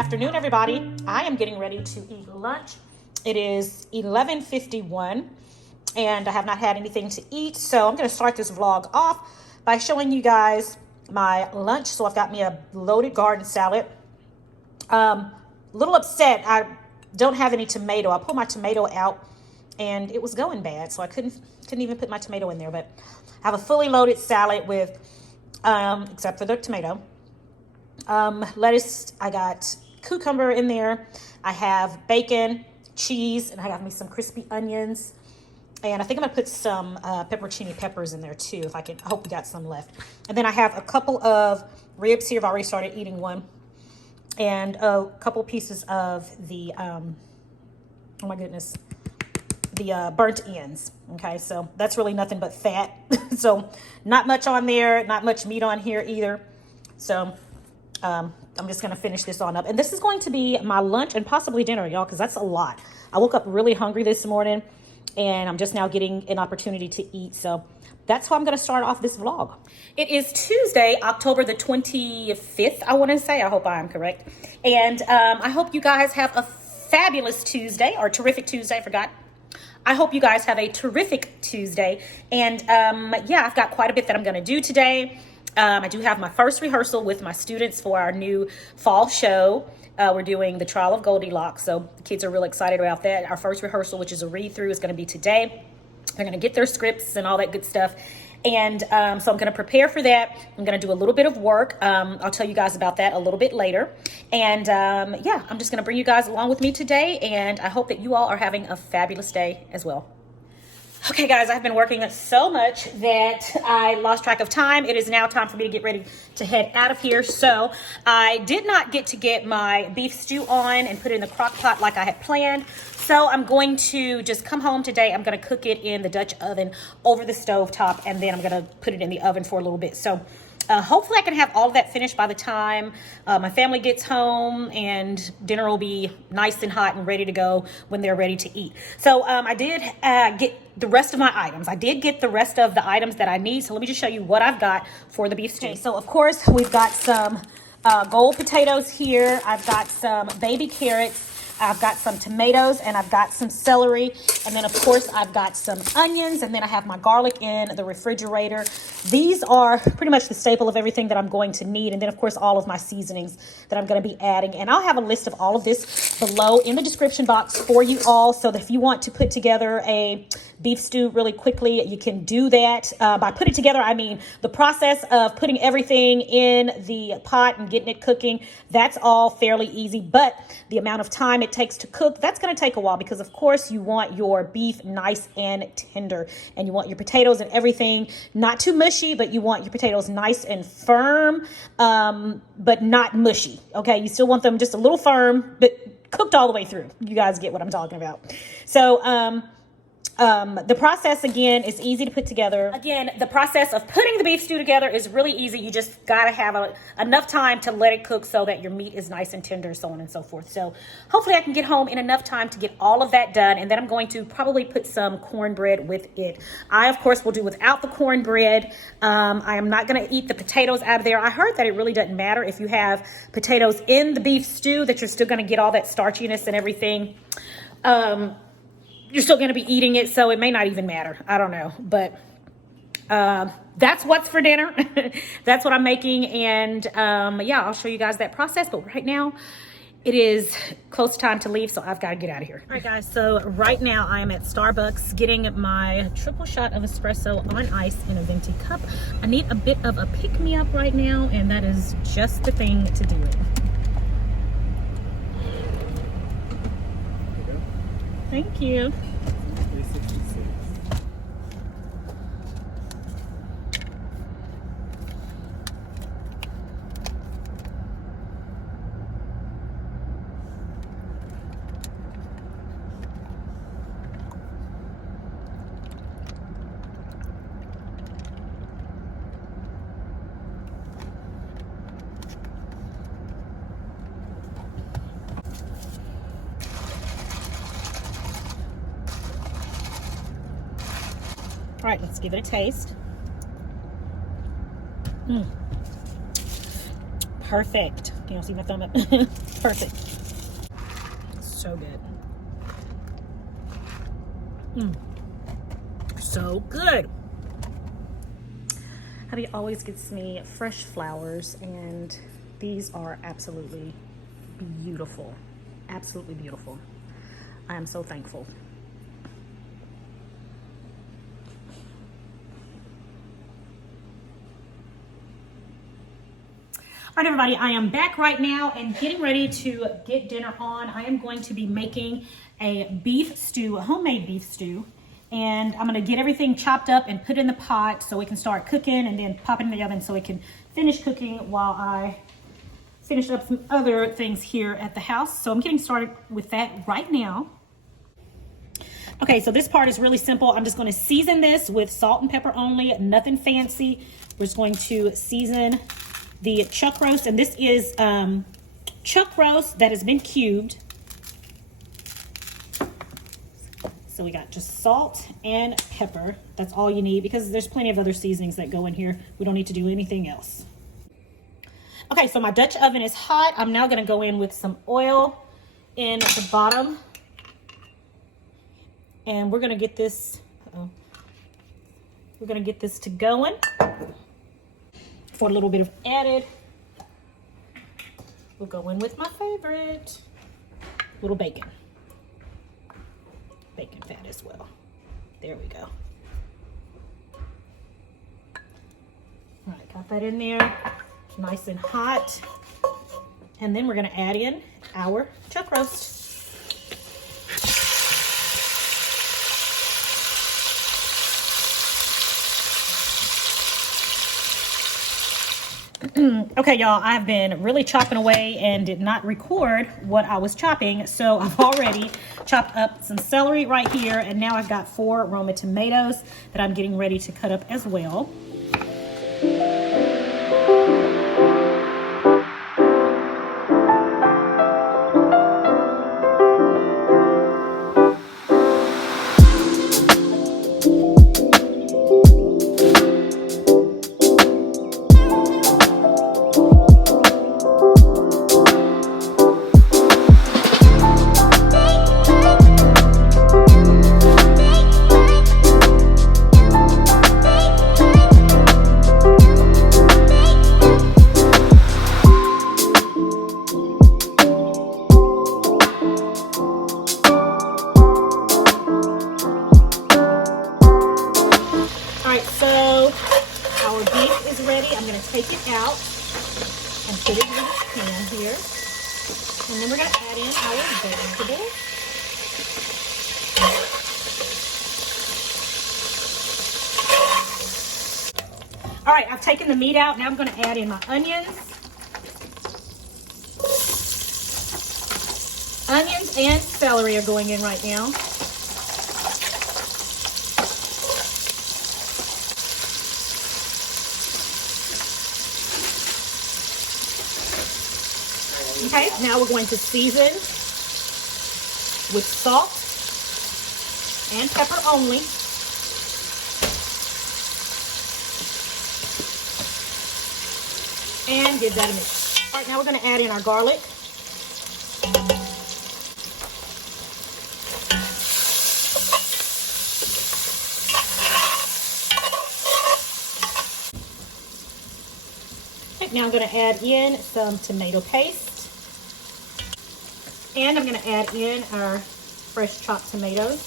afternoon, everybody. I am getting ready to eat lunch. It is 11:51 and I have not had anything to eat. So I'm going to start this vlog off by showing you guys my lunch. So I've got me a loaded garden salad. A little upset. I don't have any tomato. I pulled my tomato out and it was going bad. So I couldn't even put my tomato in there, but I have a fully loaded salad with, except for the tomato. Lettuce, I got cucumber in there. I have bacon, cheese, and I got me some crispy onions. And I think I'm gonna put some pepperoncini peppers in there too, if I can. I hope we got some left. And then I have a couple of ribs here. I've already started eating one. And a couple pieces of the, oh my goodness, the burnt ends. Okay, so that's really nothing but fat. So not much on there, not much meat on here either. So I'm just going to finish this on up. And this is going to be my lunch and possibly dinner, y'all, because that's a lot. I woke up really hungry this morning, and I'm just now getting an opportunity to eat. So that's how I'm going to start off this vlog. It is Tuesday, October the 25th, I want to say. I hope I am correct. And I hope you guys have a fabulous Tuesday, or terrific Tuesday, I forgot. I hope you guys have a terrific Tuesday. And yeah, I've got quite a bit that I'm going to do today. I do have my first rehearsal with my students for our new fall show. We're doing the Trial of Goldilocks, so the kids are really excited about that. Our first rehearsal, which is a read-through, is going to be today. They're going to get their scripts and all that good stuff. And so I'm going to prepare for that. I'm going to do a little bit of work. I'll tell you guys about that a little bit later. And yeah, I'm just going to bring you guys along with me today. And I hope that you all are having a fabulous day as well. Okay, guys, I've been working so much that I lost track of time. It is now time for me to get ready to head out of here. So I did not get to get my beef stew on and put it in the crock pot like I had planned. So I'm going to just come home today. I'm going to cook it in the Dutch oven over the stove top, and then I'm going to put it in the oven for a little bit. So hopefully I can have all of that finished by the time my family gets home, and dinner will be nice and hot and ready to go when they're ready to eat. So I did get the rest of my items. I did get the rest of the items that I need. So let me just show you what I've got for the beef stew. Okay, so of course we've got some gold potatoes here. I've got some baby carrots. I've got some tomatoes, and I've got some celery. And then, of course, I've got some onions, and then I have my garlic in the refrigerator. These are pretty much the staple of everything that I'm going to need. And then, of course, all of my seasonings that I'm going to be adding. And I'll have a list of all of this below in the description box for you all, so that if you want to put together a beef stew really quickly, you can do that. By putting together, I mean the process of putting everything in the pot and getting it cooking. That's all fairly easy, but the amount of time it takes to cook, that's going to take a while, because of course you want your beef nice and tender, and you want your potatoes and everything not too mushy, but you want your potatoes nice and firm, but not mushy. Okay, you still want them just a little firm, but cooked all the way through. You guys get what I'm talking about. So the process, again, is easy to put together. Again, the process of putting the beef stew together is really easy. You just got to have enough time to let it cook so that your meat is nice and tender, so on and so forth. So hopefully I can get home in enough time to get all of that done. And then I'm going to probably put some cornbread with it. I, of course, will do without the cornbread. I am not going to eat the potatoes out of there. I heard that it really doesn't matter if you have potatoes in the beef stew, that you're still going to get all that starchiness and everything. You're still going to be eating it, so it may not even matter. I don't know, but that's what's for dinner. That's what I'm making, and yeah, I'll show you guys that process. But right now, it is close time to leave, so I've got to get out of here. All right, guys, so right now I am at Starbucks getting my triple shot of espresso on ice in a venti cup. I need a bit of a pick-me-up right now, and that is just the thing to do it. Thank you. All right, let's give it a taste. Perfect. You don't see my thumb up? Perfect. So good. So good. Hubby always gets me fresh flowers, and these are absolutely beautiful. Absolutely beautiful. I am so thankful. All right, everybody, I am back right now and getting ready to get dinner on. I am going to be making a beef stew, a homemade beef stew. And I'm gonna get everything chopped up and put in the pot so we can start cooking, and then pop it in the oven so it can finish cooking while I finish up some other things here at the house. So I'm getting started with that right now. Okay, so this part is really simple. I'm just gonna season this with salt and pepper only, nothing fancy. We're just going to season the chuck roast, and this is chuck roast that has been cubed. So we got just salt and pepper. That's all you need, because there's plenty of other seasonings that go in here. We don't need to do anything else. Okay, so my Dutch oven is hot. I'm now gonna go in with some oil in the bottom. And we're gonna get this, we're gonna get this to going for a little bit of added. We'll go in with my favorite, little bacon. Bacon fat as well. There we go. All right, got that in there, nice and hot. And then we're gonna add in our chuck roast. Okay, y'all, I've been really chopping away and did not record what I was chopping. So I've already chopped up some celery right here, and now I've got 4 Roma tomatoes that I'm getting ready to cut up as well. Take it out and put it in the pan here. And then we're going to add in our vegetables. All right, I've taken the meat out. Now I'm going to add in my onions. Onions and celery are going in right now. Okay, now we're going to season with salt and pepper only. And give that a mix. All right, now we're going to add in our garlic. Okay, now I'm going to add in some tomato paste. And I'm going to add in our fresh chopped tomatoes.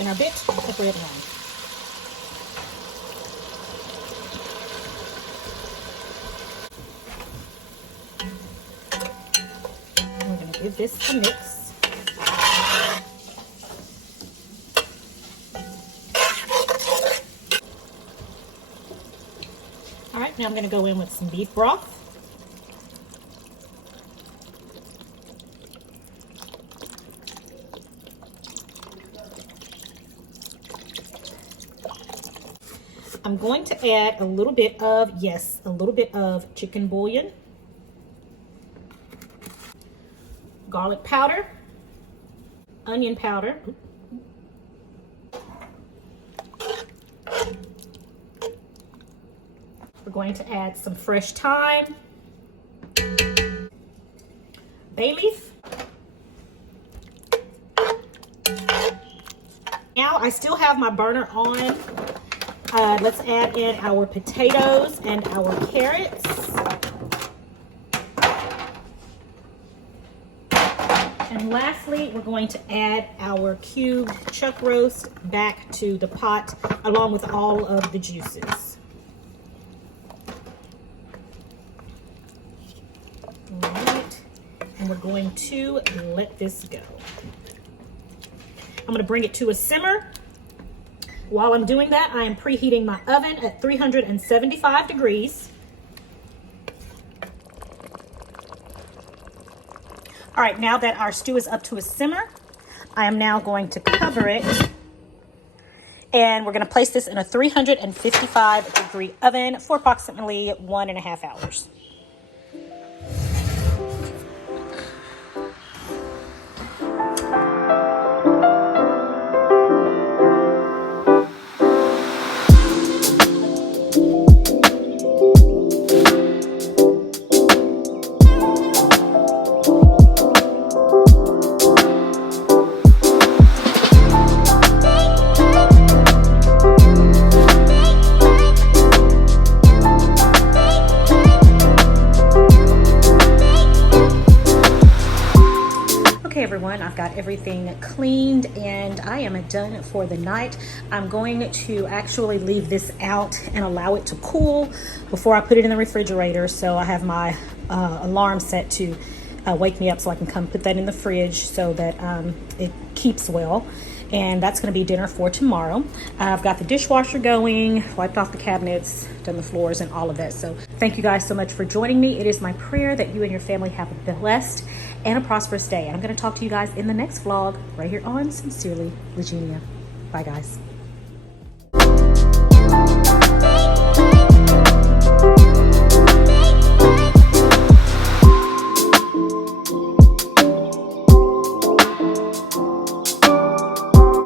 And our bit of red wine. Give this a mix. All right, now I'm going to go in with some beef broth. I'm I'm going to add a little bit of chicken bouillon, garlic powder, onion powder, we're going to add some fresh thyme, bay leaf. Now I still have my burner on. Let's add in our potatoes and our carrots. And lastly, we're going to add our cubed chuck roast back to the pot along with all of the juices. All right, and we're going to let this go. I'm going to bring it to a simmer. While I'm doing that, I am preheating my oven at 375 degrees. All right, now that our stew is up to a simmer, I am now going to cover it. And we're going to place this in a 355 degree oven for approximately 1.5 hours. Everyone, I've got everything cleaned and I am done for the night. I'm going to actually leave this out and allow it to cool before I put it in the refrigerator. So I have my alarm set to wake me up so I can come put that in the fridge so that it keeps well. And that's going to be dinner for tomorrow. I've got the dishwasher going, wiped off the cabinets, done the floors and all of that. So thank you guys so much for joining me. It is my prayer that you and your family have a blessed and a prosperous day. And I'm going to talk to you guys in the next vlog right here on Sincerely Legenia. Bye guys.